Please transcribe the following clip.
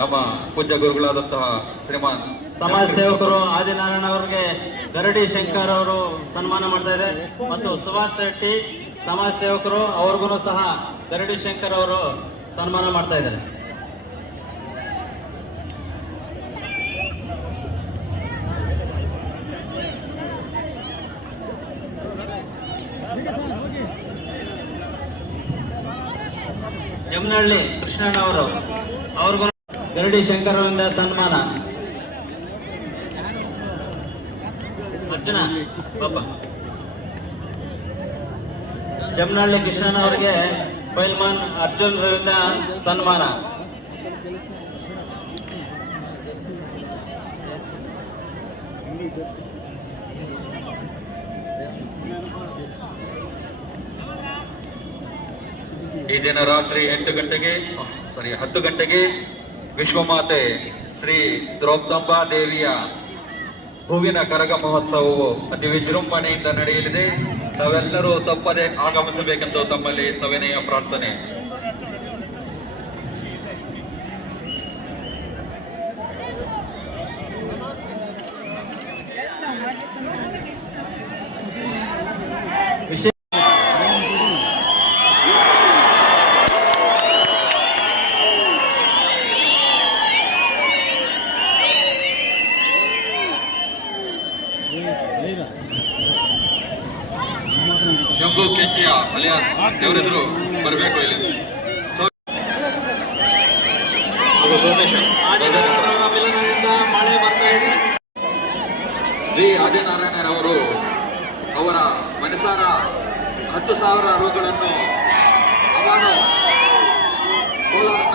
ನಮ್ಮ ಪೂಜ್ಯ ಗುರುಗಳಾದಂತಹ ಶ್ರೀಮಾನ್ ಸಮಾಜ ಸೇವಕರು ಆದಿನಾರಾಯಣ ಅವರಿಗೆ ಗರಡಿ ಶಂಕರ್ ಅವರು ಸನ್ಮಾನ ಮಾಡ್ತಾ ಇದ್ದಾರೆ. ಮತ್ತು ಸುಭಾಷ್ ಶೆಟ್ಟಿ ಸಮಾಜ ಸೇವಕರು ಅವ್ರಿಗೂ ಸಹ ಗರಡಿ ಶಂಕರ್ ಅವರು ಸನ್ಮಾನ ಮಾಡ್ತಾ ಇದ್ದಾರೆ. ಜಮನಹಳ್ಳಿ ಕೃಷ್ಣಣ್ಣ ಅವರು, ಅವ್ರಿಗೂ ಗರಡಿ ಶಂಕರರಿಂದ ಸನ್ಮಾನ. ಅರ್ಜುನ, ಪಾಪ. ಜಮನಹಳ್ಳಿ ಕೃಷ್ಣನ್ ಅವರಿಗೆ ಪೈಲ್ಮಾನ್ ಅರ್ಜುನ್ ರವಿಂದ ಸನ್ಮಾನ. ಈ ದಿನ ರಾತ್ರಿ ಎಂಟು ಗಂಟೆಗೆ ಸಾರಿ ಹತ್ತು ಗಂಟೆಗೆ ವಿಶ್ವಮಾತೆ ಶ್ರೀ ದ್ರೌಪದಂಬಾ ದೇವಿಯ ಹೂವಿನ ಕರಗ ಮಹೋತ್ಸವವು ಅತಿ ವಿಜೃಂಭಣೆಯಿಂದ ನಡೆಯಲಿದೆ. ತಾವೆಲ್ಲರೂ ತಪ್ಪದೆ ಆಗಮಿಸಬೇಕೆಂದು ತಮ್ಮಲ್ಲಿ ಸವಿನಯ ಪ್ರಾರ್ಥನೆ. ಜಂಬು ಕೆಂಚಿಯ ಅಲಿಯಾಸ್ ದೇವರೆದುರು ಬರಬೇಕು ಇಲ್ಲಿ. ಮಿಲನದಿಂದ ಮಳೆ ಬರ್ತಾ ಇದೆ. ಶ್ರೀ ಆದಿನಾರಾಯಣರವರು ಅವರ ಮನಸಾರ ಹತ್ತು ಸಾವಿರ ರುಗಳನ್ನು ಅವನು ಕೋಲಾರ